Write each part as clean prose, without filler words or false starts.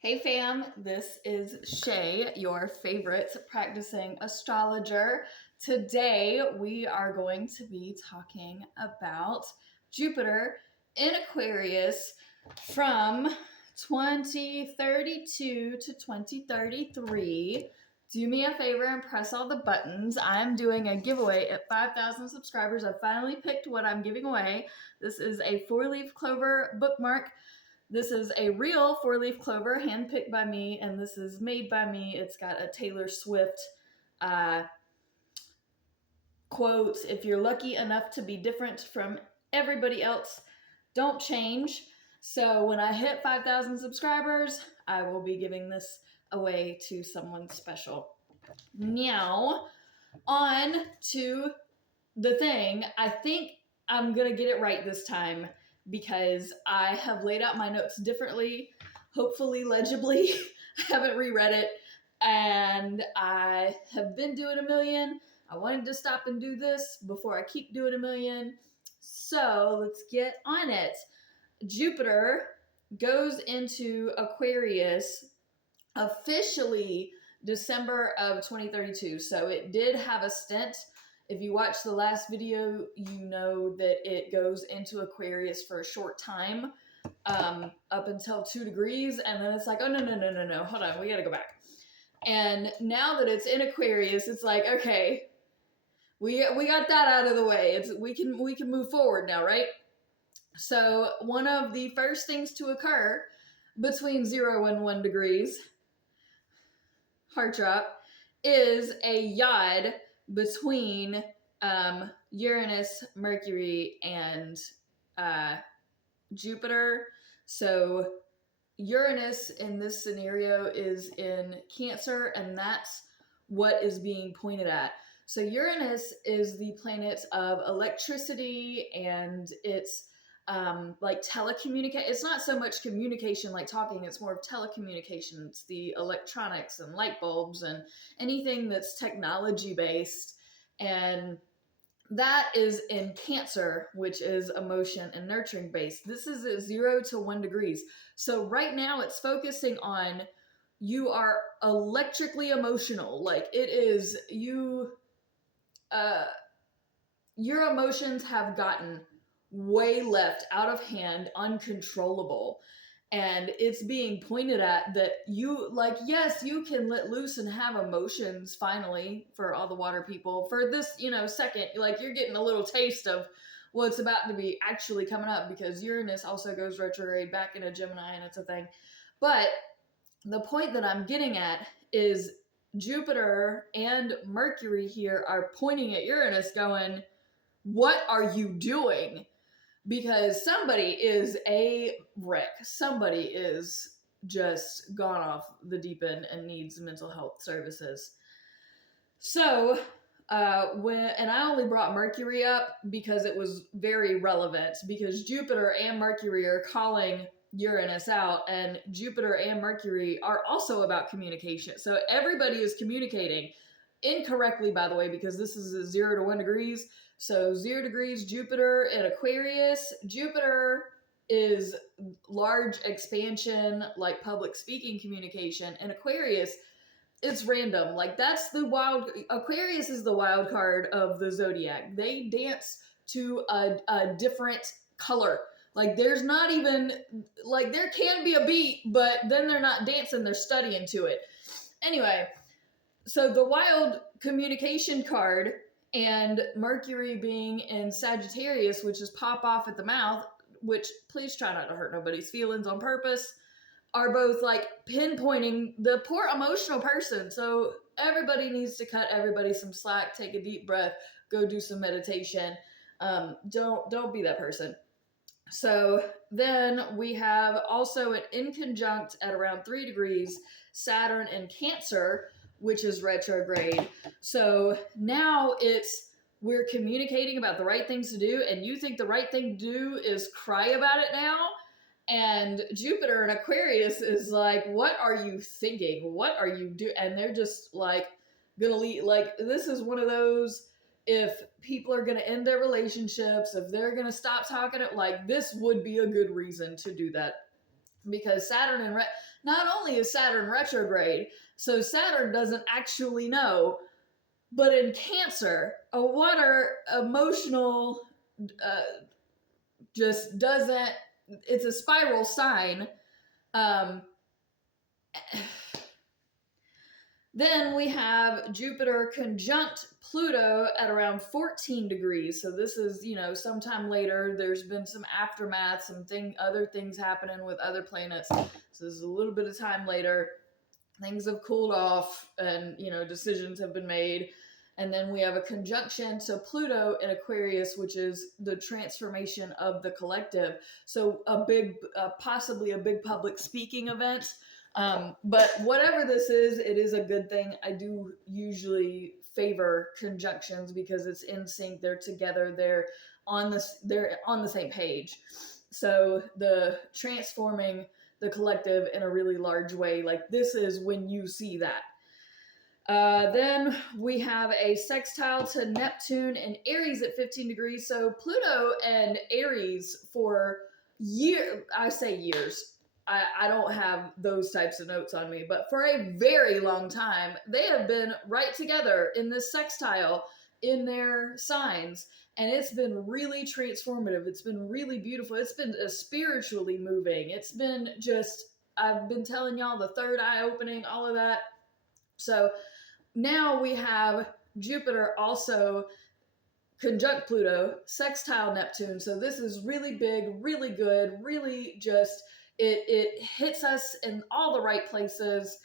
Hey fam, this is Shay, your favorite practicing astrologer. Today we are going to be talking about Jupiter in Aquarius from 2032 to 2033. Do me a favor and press all the buttons. I'm doing a giveaway at 5,000 subscribers. I finally picked what I'm giving away. This is a 4-leaf clover bookmark. This is a real 4-leaf clover, handpicked by me, and this is made by me. It's got a Taylor Swift quote, "If you're lucky enough to be different from everybody else, don't change." So when I hit 5,000 subscribers, I will be giving this away to someone special. Now, on to the thing. I think I'm going to get it right this time because I have laid out my notes differently, hopefully legibly. I haven't reread it, and I have been doing a million. I wanted to stop and do this before I keep doing a million. So let's get on it. Jupiter goes into Aquarius officially December of 2032. So it did have a stint. If you watch the last video, you know that it goes into Aquarius for a short time, up until 2 degrees, and then it's like, oh, no, hold on, we gotta go back. And now that it's in Aquarius, it's like, okay, we got that out of the way. We can move forward now, right? So one of the first things to occur between 0 and 1 degrees, heart drop, is a yod between Uranus, Mercury, and Jupiter. So Uranus in this scenario is in Cancer, and that's what is being pointed at. So Uranus is the planet of electricity, and it's like telecommunication. It's not so much communication like talking, it's more of telecommunication. It's the electronics and light bulbs and anything that's technology based. And that is in Cancer, which is emotion and nurturing based. This is at 0 to 1 degrees. So right now it's focusing on you are electrically emotional. Like it is you, your emotions have gotten way left, out of hand, uncontrollable. And it's being pointed at that you, like, yes, you can let loose and have emotions finally, for all the water people for this, second. Like, you're getting a little taste of what's about to be actually coming up, because Uranus also goes retrograde back into Gemini, and it's a thing. But the point that I'm getting at is Jupiter and Mercury here are pointing at Uranus going, what are you doing? Because somebody is a wreck. Somebody is just gone off the deep end and needs mental health services. So, and I only brought Mercury up because it was very relevant, because Jupiter and Mercury are calling Uranus out, and Jupiter and Mercury are also about communication. So everybody is communicating incorrectly, by the way, because this is 0 to 1 degrees. So 0 degrees, Jupiter in Aquarius. Jupiter is large expansion, like public speaking communication. And Aquarius, it's random. Like that's the wild, Aquarius is the wild card of the zodiac. They dance to a different color. Like there's not even, like there can be a beat, but then they're not dancing, they're studying to it. Anyway, so the wild communication card, and Mercury being in Sagittarius, which is pop off at the mouth, which please try not to hurt nobody's feelings on purpose, are both like pinpointing the poor emotional person. So everybody needs to cut everybody some slack, take a deep breath, go do some meditation. Don't be that person. So then we have also an inconjunct at around 3 degrees, Saturn in Cancer, which is retrograde. So now we're communicating about the right things to do, and you think the right thing to do is cry about it now? And Jupiter in Aquarius is like, what are you thinking? What are you doing? And they're just like, gonna leave. Like, this is one of those, if people are gonna end their relationships, if they're gonna stop talking, like, this would be a good reason to do that. because not only is Saturn retrograde, so Saturn doesn't actually know, but in Cancer, a water emotional just doesn't, it's a spiral sign. Um, then we have Jupiter conjunct Pluto at around 14 degrees. So this is, sometime later. There's been some aftermath, other things happening with other planets. So this is a little bit of time later. Things have cooled off, and decisions have been made. And then we have a conjunction, so Pluto in Aquarius, which is the transformation of the collective. So possibly a big public speaking event. But whatever this is, it is a good thing. I do usually favor conjunctions because it's in sync. They're together. They're on the same page. So the transforming the collective in a really large way, like this is when you see that. Then we have a sextile to Neptune in Aries at 15 degrees. So Pluto and Aries for years, I say years, I don't have those types of notes on me, but for a very long time, they have been right together in this sextile in their signs. And it's been really transformative. It's been really beautiful. It's been spiritually moving. It's been just, I've been telling y'all, the third eye opening, all of that. So now we have Jupiter also conjunct Pluto, sextile Neptune. So this is really big, really good, really just, it hits us in all the right places.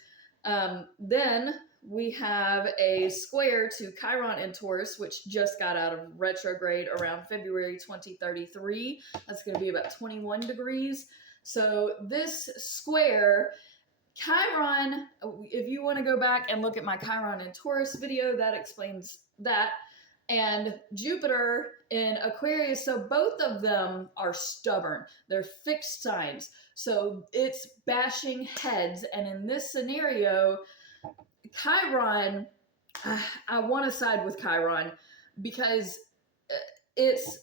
Then we have a square to Chiron in Taurus, which just got out of retrograde around February 2033. That's going to be about 21 degrees. So this square, Chiron, if you want to go back and look at my Chiron in Taurus video, that explains that. And Jupiter in Aquarius, so both of them are stubborn. They're fixed signs. So it's bashing heads. And in this scenario, Chiron, I want to side with Chiron because it's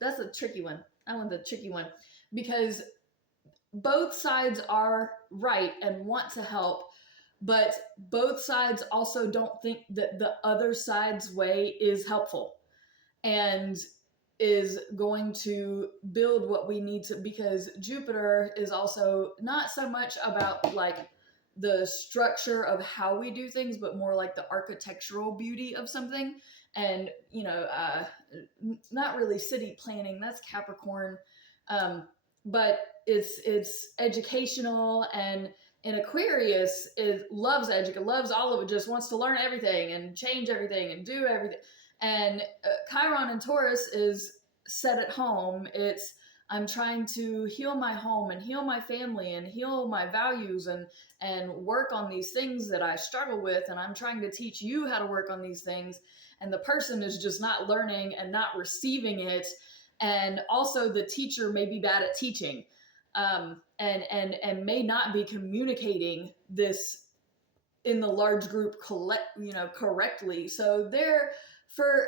that's a tricky one. I want the tricky one because both sides are right and want to help, but both sides also don't think that the other side's way is helpful and is going to build what we need to, because Jupiter is also not so much about like the structure of how we do things, but more like the architectural beauty of something. And, not really city planning, that's Capricorn. But it's educational, and in Aquarius, it loves loves all of it, just wants to learn everything and change everything and do everything. And Chiron in Taurus is set at home. It's, I'm trying to heal my home and heal my family and heal my values and work on these things that I struggle with. And I'm trying to teach you how to work on these things. And the person is just not learning and not receiving it. And also the teacher may be bad at teaching, and may not be communicating this in the large group correctly. So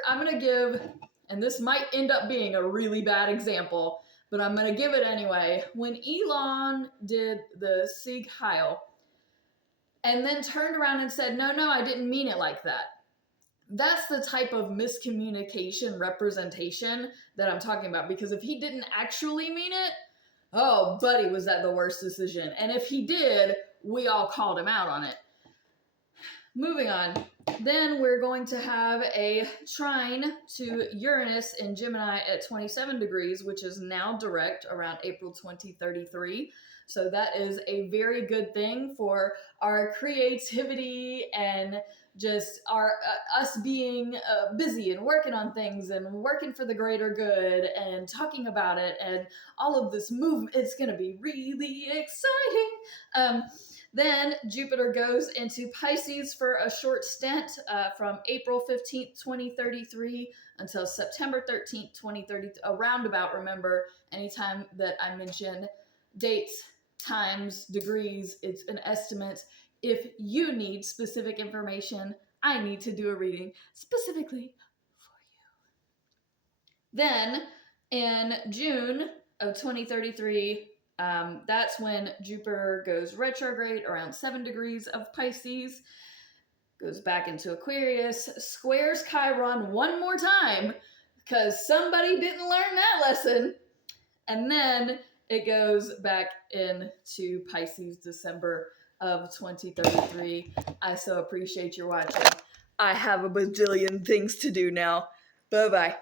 I'm going to give, and this might end up being a really bad example, but I'm going to give it anyway. When Elon did the Sieg Heil and then turned around and said, no, I didn't mean it like that. That's the type of miscommunication representation that I'm talking about. Because if he didn't actually mean it, oh, buddy, was that the worst decision. And if he did, we all called him out on it. Moving on. Then we're going to have a trine to Uranus in Gemini at 27 degrees, which is now direct around April 2033. So that is a very good thing for our creativity and just us being busy and working on things and working for the greater good and talking about it and all of this movement. It's going to be really exciting. Then Jupiter goes into Pisces for a short stint from April 15th, 2033 until September 13th, 2030. A roundabout, remember, anytime that I mention dates, times, degrees, it's an estimate. If you need specific information, I need to do a reading specifically for you. Then in June, of 2033. That's when Jupiter goes retrograde around 7 degrees of Pisces, goes back into Aquarius, squares Chiron one more time because somebody didn't learn that lesson. And then it goes back into Pisces December of 2033. I so appreciate your watching. I have a bajillion things to do now. Bye-bye.